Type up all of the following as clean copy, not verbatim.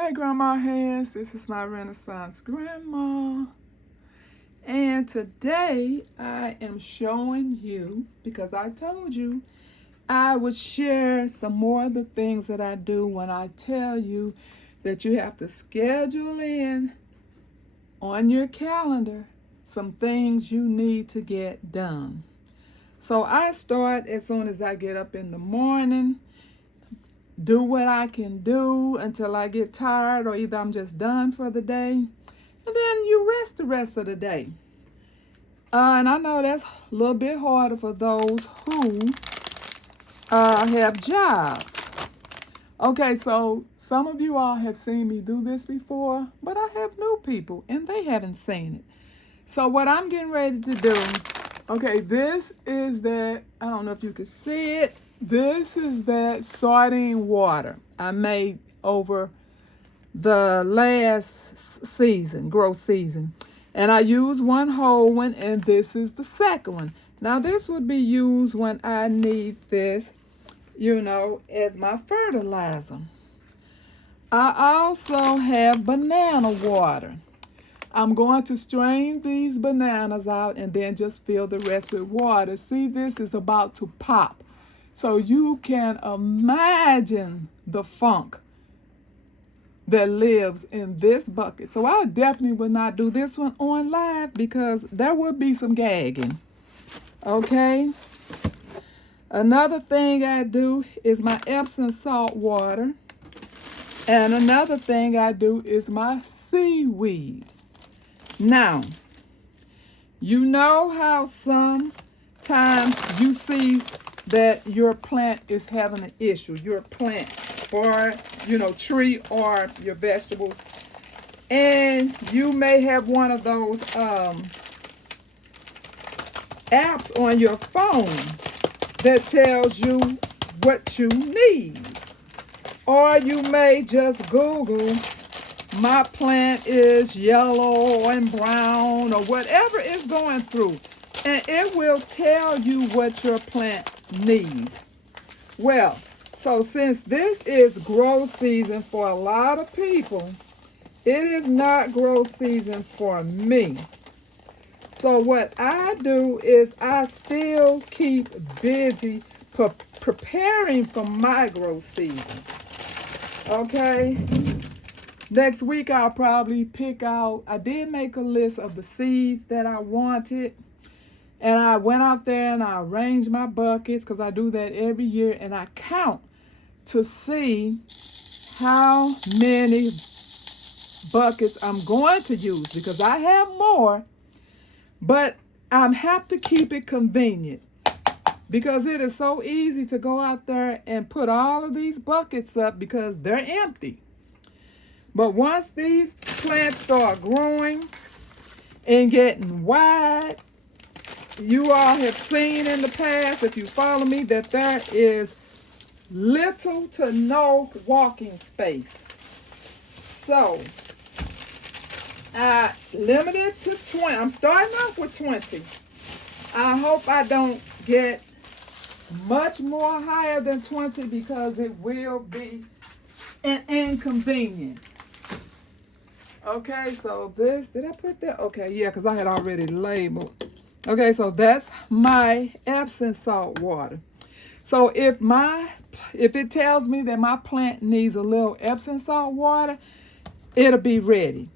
Hey, Grandma Hands, this is my Renaissance Grandma. And today I am showing you, because I told you I would share some more of the things that I do when I tell you that you have to schedule in on your calendar some things you need to get done. So I start as soon as I get up in the morning, do what I can do until I get tired or either I'm just done for the day. And then you rest the rest of the day. And I know that's a little bit harder for those who have jobs. Okay, so some of you all have seen me do this before, but I have new people and they haven't seen it. So what I'm getting ready to do, okay, this is that, I don't know if you can see it, this is that sardine water I made over the last season, growth season. And I used one whole one, and this is the second one. Now this would be used when I need this, as my fertilizer. I also have banana water. I'm going to strain these bananas out and then just fill the rest with water. See, this is about to pop. So you can imagine the funk that lives in this bucket. So I definitely would not do this one on live because there would be some gagging. Okay. Another thing I do is my Epsom salt water. And another thing I do is my seaweed. Now, you know how sometimes you see that your plant is having an issue, your plant or, tree or your vegetables. And you may have one of those apps on your phone that tells you what you need. Or you may just Google, my plant is yellow and brown or whatever it's going through. And it will tell you what your plant needs. Well, so since this is growth season for a lot of people, it is not growth season for me. So what I do is I still keep busy preparing for my growth season. Okay? Next week I'll probably pick out, I did make a list of the seeds that I wanted. And I went out there and I arranged my buckets because I do that every year. And I count to see how many buckets I'm going to use because I have more. But I have to keep it convenient because it is so easy to go out there and put all of these buckets up because they're empty. But once these plants start growing and getting wide, you all have seen in the past, if you follow me, that there is little to no walking space. So, I limited to 20. I'm starting off with 20. I hope I don't get much more higher than 20 because it will be an inconvenience. Okay, so this, did I put that? Okay, yeah, because I had already labeled. Okay, so that's my Epsom salt water. So if it tells me that my plant needs a little Epsom salt water, it'll be ready.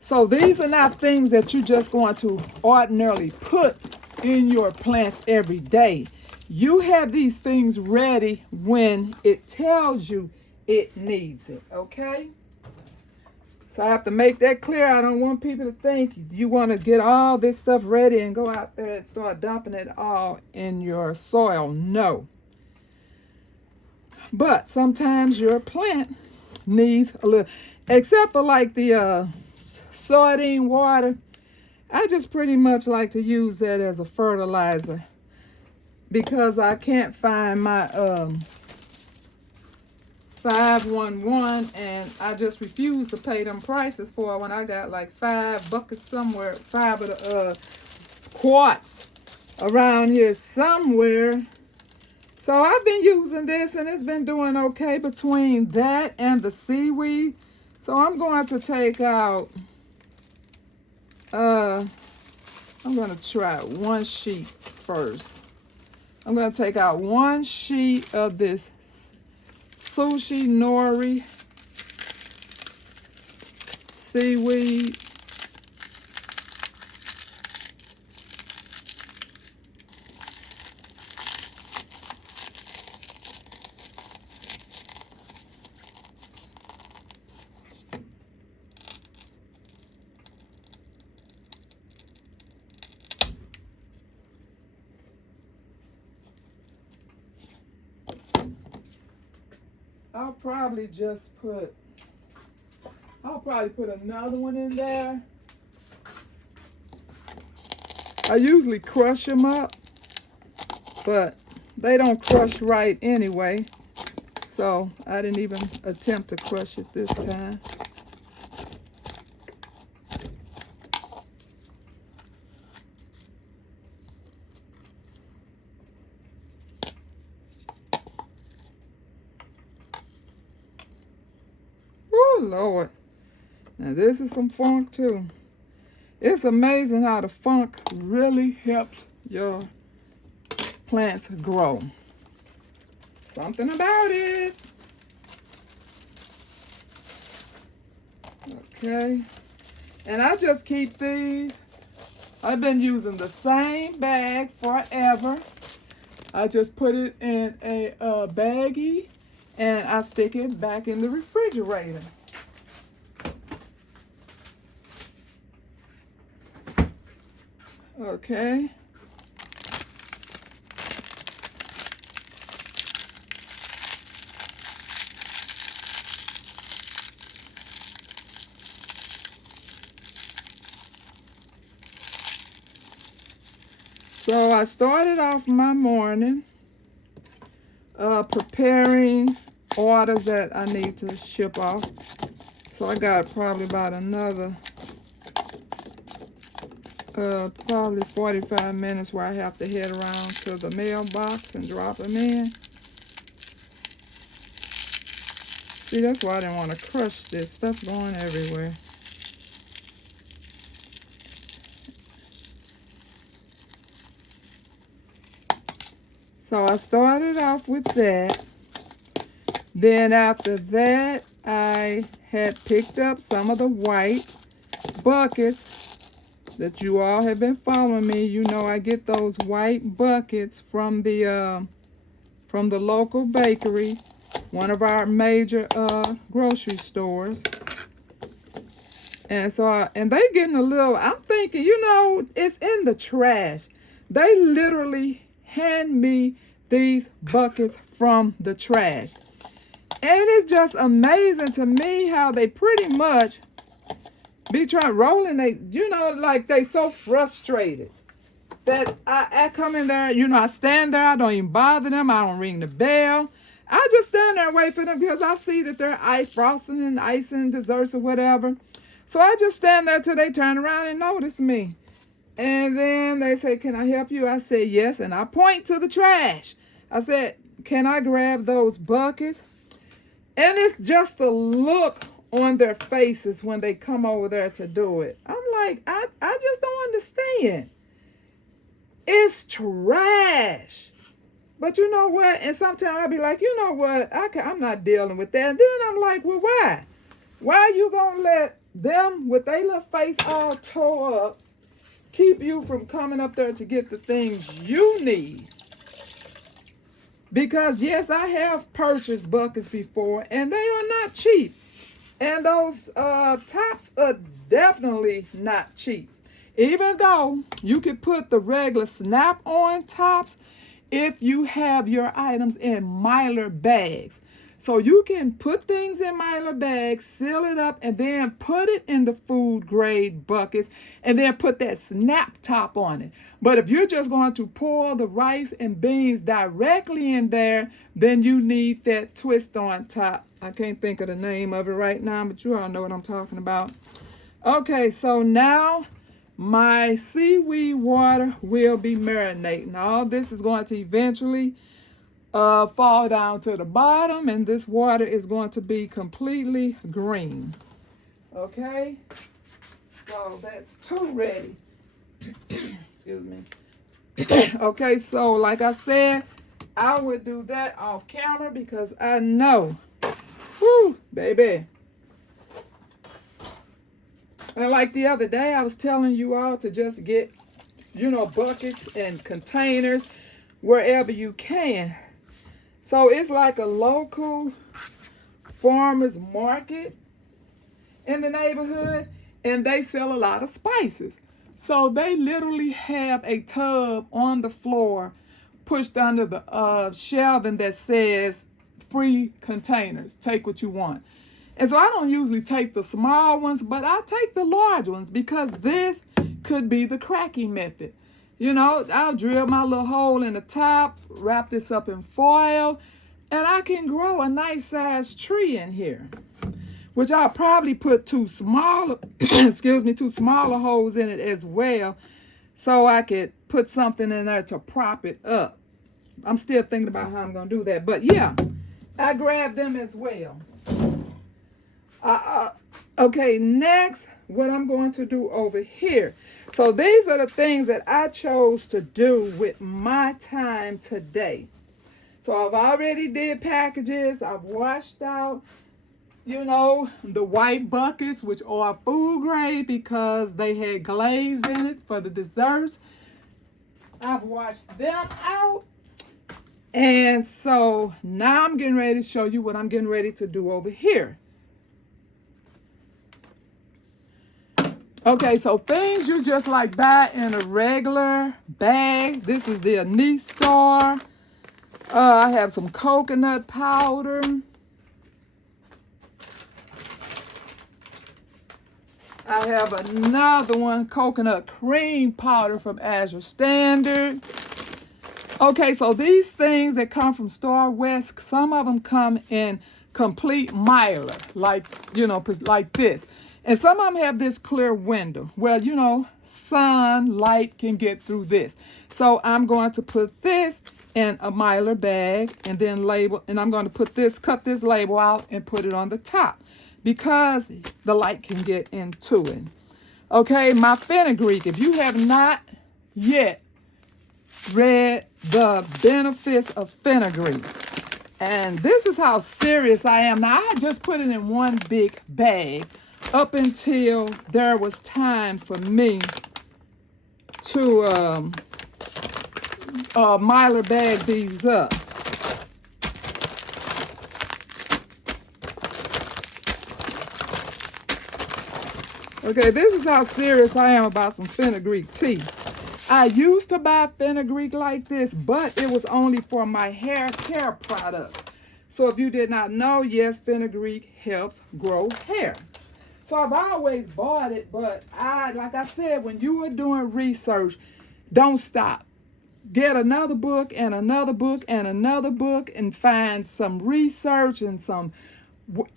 So these are not things that you're just going to ordinarily put in your plants every day. You have these things ready when it tells you it needs it, okay? So I have to make that clear. I don't want people to think you want to get all this stuff ready and go out there and start dumping it all in your soil. No. But sometimes your plant needs a little, except for like the sardine water. I just pretty much like to use that as a fertilizer because I can't find my 511 and I just refuse to pay them prices for it when I got like 5 buckets somewhere, 5 of the quarts around here somewhere. So I've been using this and it's been doing okay between that and the seaweed. So I'm going to take out, I'm going to try one sheet first. I'm going to take out one sheet of this sushi nori seaweed. I'll probably put another one in there. I usually crush them up, but they don't crush right anyway. So I didn't even attempt to crush it this time. Oh, Lord. Now this is some funk too. It's amazing how the funk really helps your plants grow. Something about it. Okay. And I just keep these. I've been using the same bag forever. I just put it in a baggie and I stick it back in the refrigerator. Okay. So I started off my morning preparing orders that I need to ship off. So I got probably about another probably 45 minutes where I have to head around to the mailbox and drop them in. See, that's why I didn't want to crush this. Stuff going everywhere. So I started off with that. Then after that, I had picked up some of the white buckets that you all have been following me. You know I get those white buckets from the local bakery, one of our major grocery stores. And so, and they getting a little, I'm thinking, you know, it's in the trash. They literally hand me these buckets from the trash. And it's just amazing to me how they pretty much be trying rolling. They, you know, like they so frustrated that I come in there, you know, I stand there. I don't even bother them. I don't ring the bell. I just stand there and wait for them because I see that they're frosting and icing desserts or whatever. So I just stand there till they turn around and notice me. And then they say, "Can I help you?" I say, "Yes." And I point to the trash. I said, "Can I grab those buckets?" And it's just the look on their faces when they come over there to do it. I'm like, I just don't understand. It's trash. But you know what? And sometimes I'll be like, you know what? I'm not dealing with that. And then I'm like, well, why? Why are you going to let them, with their little face all tore up, keep you from coming up there to get the things you need? Because, yes, I have purchased buckets before, and they are not cheap. And those tops are definitely not cheap. Even though you could put the regular Snap-on tops if you have your items in Mylar bags. So you can put things in Mylar bags, seal it up, and then put it in the food grade buckets, and then put that snap top on it. But if you're just going to pour the rice and beans directly in there, then you need that twist on top. I can't think of the name of it right now, but you all know what I'm talking about. Okay, so now my seaweed water will be marinating. All this is going to eventually fall down to the bottom, and this water is going to be completely green. Okay, so that's 2 ready. Excuse me. Okay, so like I said, I would do that off camera because I know, whoo, baby. And like the other day, I was telling you all to just get, buckets and containers wherever you can. So it's like a local farmer's market in the neighborhood, and they sell a lot of spices. So they literally have a tub on the floor pushed under the shelving that says free containers. Take what you want. And so I don't usually take the small ones, but I take the large ones because this could be the cracking method. I'll drill my little hole in the top, wrap this up in foil, and I can grow a nice sized tree in here. Which I'll probably put 2 smaller, 2 smaller holes in it as well, so I could put something in there to prop it up. I'm still thinking about how I'm going to do that. But yeah, I grabbed them as well. Okay, next, what I'm going to do over here. So these are the things that I chose to do with my time today. So I've already did packages. I've washed out, the white buckets, which are food grade because they had glaze in it for the desserts. I've washed them out. And so now I'm getting ready to show you what I'm getting ready to do over here. Okay, so things you just like buy in a regular bag. This is the Anise Star. I have some coconut powder. I have another one, coconut cream powder from Azure Standard. Okay, so these things that come from Star West, some of them come in complete mylar, like this. And some of them have this clear window. Well, sunlight can get through this. So I'm going to put this in a mylar bag and then label, and I'm going to cut this label out and put it on the top, because the light can get into it. Okay, my fenugreek. If you have not yet read the benefits of fenugreek, and this is how serious I am. Now, I just put it in one big bag up until there was time for me to mylar bag these up. Okay, this is how serious I am about some fenugreek tea. I used to buy fenugreek like this, but it was only for my hair care products. So if you did not know, yes, fenugreek helps grow hair. So I've always bought it, but like I said, when you are doing research, don't stop. Get another book and another book and another book and find some research and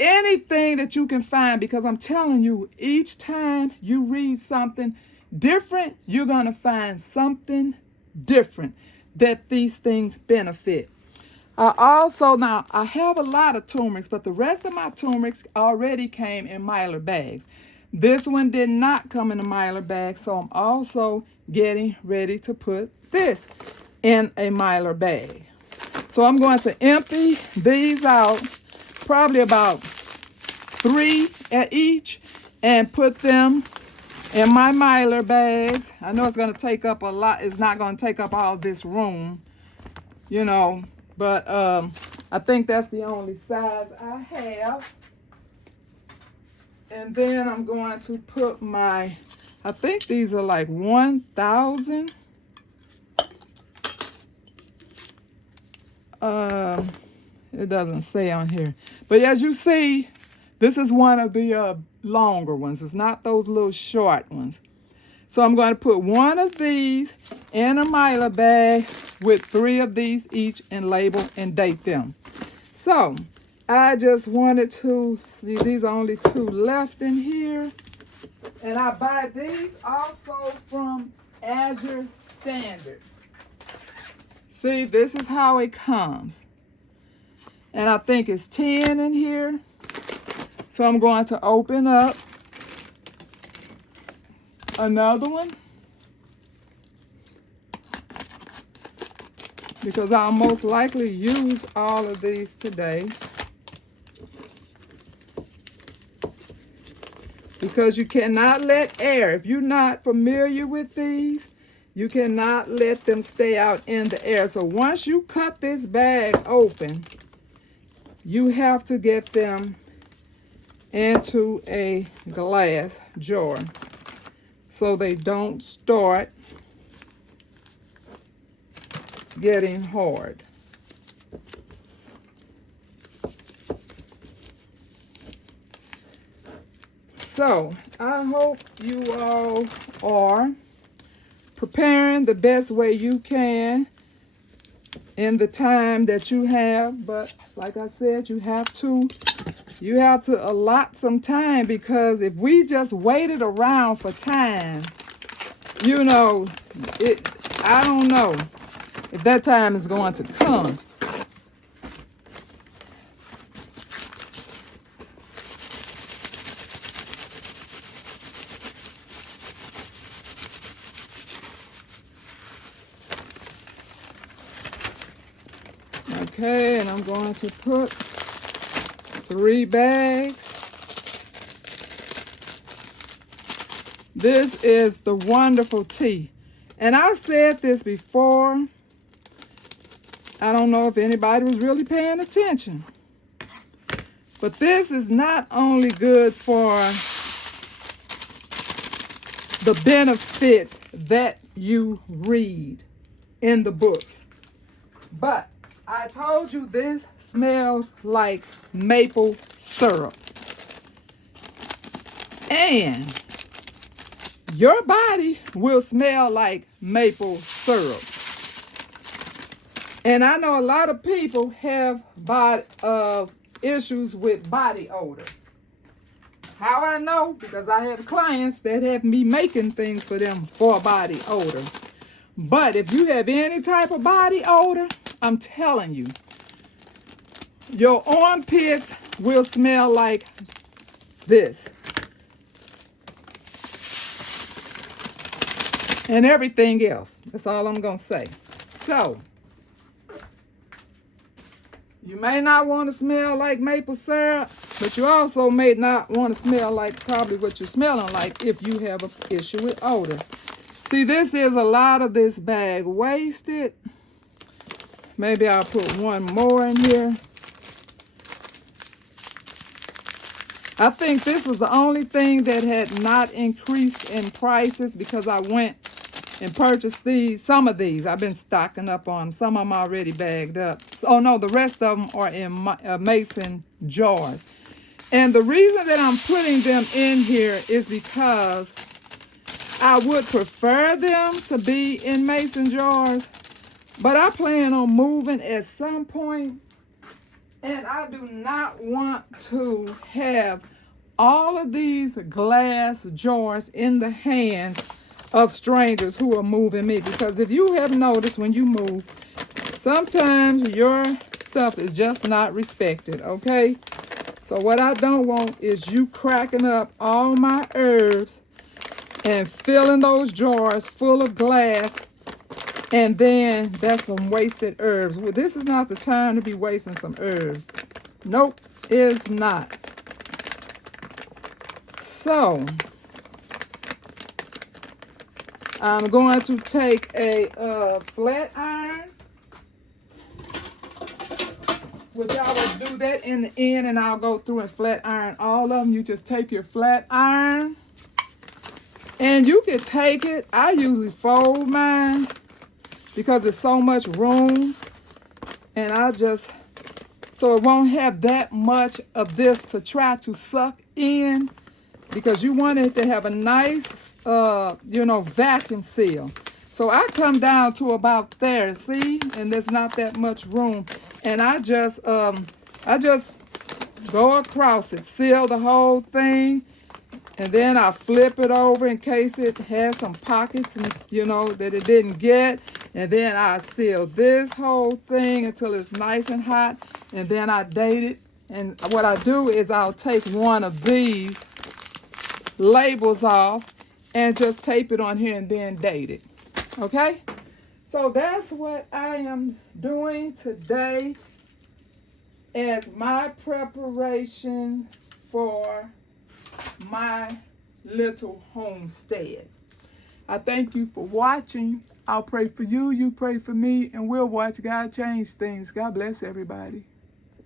anything that you can find, because I'm telling you, each time you read something different, you're going to find something different that these things benefit. Now I have a lot of turmerics, but the rest of my turmerics already came in mylar bags. This one did not come in a mylar bag, so I'm also getting ready to put this in a mylar bag. So I'm going to empty these out, probably about 3 at each, and put them in my mylar bags. I know it's going to take up a lot. It's not going to take up all this room, but I think that's the only size I have. And then I'm going to put I think these are like 1,000. It doesn't say on here. But as you see, this is one of the longer ones. It's not those little short ones. So I'm going to put one of these in a mylar bag with 3 of these each and label and date them. So I just wanted to see, these are only 2 left in here. And I buy these also from Azure Standard. See, this is how it comes. And I think it's 10 in here. So I'm going to open up another one because I'll most likely use all of these today. Because you cannot let air, if you're not familiar with these, you cannot let them stay out in the air. So once you cut this bag open, you have to get them into a glass jar so they don't start getting hard. So I hope you all are preparing the best way you can in the time that you have. But like I said, you have to allot some time, because if we just waited around for time, you know, I don't know if that time is going to come. Okay, and I'm going to put 3 bags. This is the wonderful tea. And I said this before. I don't know if anybody was really paying attention. But this is not only good for the benefits that you read in the books, but I told you this smells like maple syrup. And your body will smell like maple syrup. And I know a lot of people have issues with body odor. How I know? Because I have clients that have me making things for them for body odor. But if you have any type of body odor, I'm telling you, your armpits will smell like this. And everything else. That's all I'm going to say. So, you may not want to smell like maple syrup, but you also may not want to smell like probably what you're smelling like if you have an issue with odor. See, this is a lot of this bag wasted. Maybe I'll put one more in here. I think this was the only thing that had not increased in prices, because I went and purchased some of these. I've been stocking up on them. Some of them already bagged up. Oh no, the rest of them are in mason jars. And the reason that I'm putting them in here is because I would prefer them to be in mason jars, but I plan on moving at some point, and I do not want to have all of these glass jars in the hands of strangers who are moving me. Because if you have noticed, when you move, sometimes your stuff is just not respected, okay? So what I don't want is you cracking up all my herbs and filling those jars full of glass, and then that's some wasted herbs. Well, this is not the time to be wasting some herbs. Nope, it's not. So, I'm going to take a flat iron, which I will do that in the end, and I'll go through and flat iron all of them. You just take your flat iron, and you can take it. I usually fold mine because there's so much room, and so it won't have that much of this to try to suck in, because you want it to have a nice, vacuum seal. So I come down to about there, see, and there's not that much room, and I just go across it, seal the whole thing, and then I flip it over in case it has some pockets, that it didn't get, and then I seal this whole thing until it's nice and hot, and then I date it. And what I do is I'll take one of these labels off, and just tape it on here and then date it. Okay? So that's what I am doing today as my preparation for my little homestead. I thank you for watching. I'll pray for you, you pray for me, and we'll watch God change things. God bless everybody.